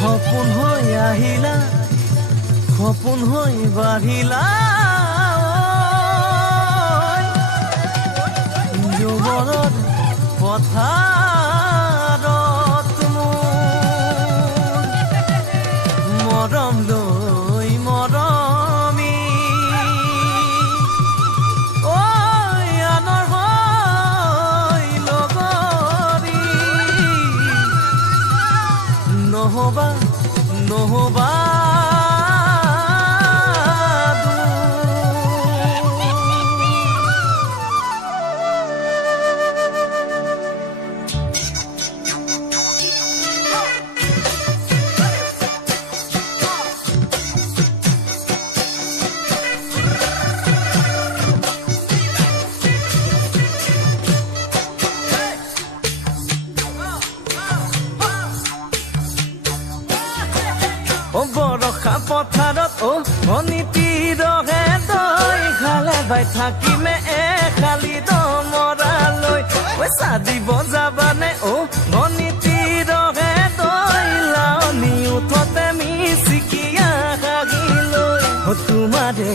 সপোন হৈ আহিলা সপোন হৈ বাঢ়িলা যুৱৰত পথাৰত মোৰ মৰম লৈ মৰমি আনৰ হৈ লগৰী নহবা নহবা বৰষা পথাৰত ভনীতি ৰহে তই খালে বাই থাকিমে খালি দমৰালৈ পইচা দিব যাবানে ভনীতি ৰহে তই লাৱনি উঠতে মিচিকিয়া হাগিলৈ তোমাৰে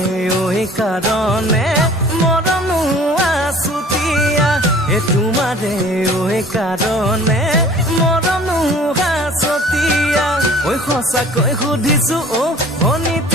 কাৰণে মৰম আছুতীয়া তোমাৰে কাৰণে মৰম আছতীয়া সঁচাকৈ সুধিছো ভনীতি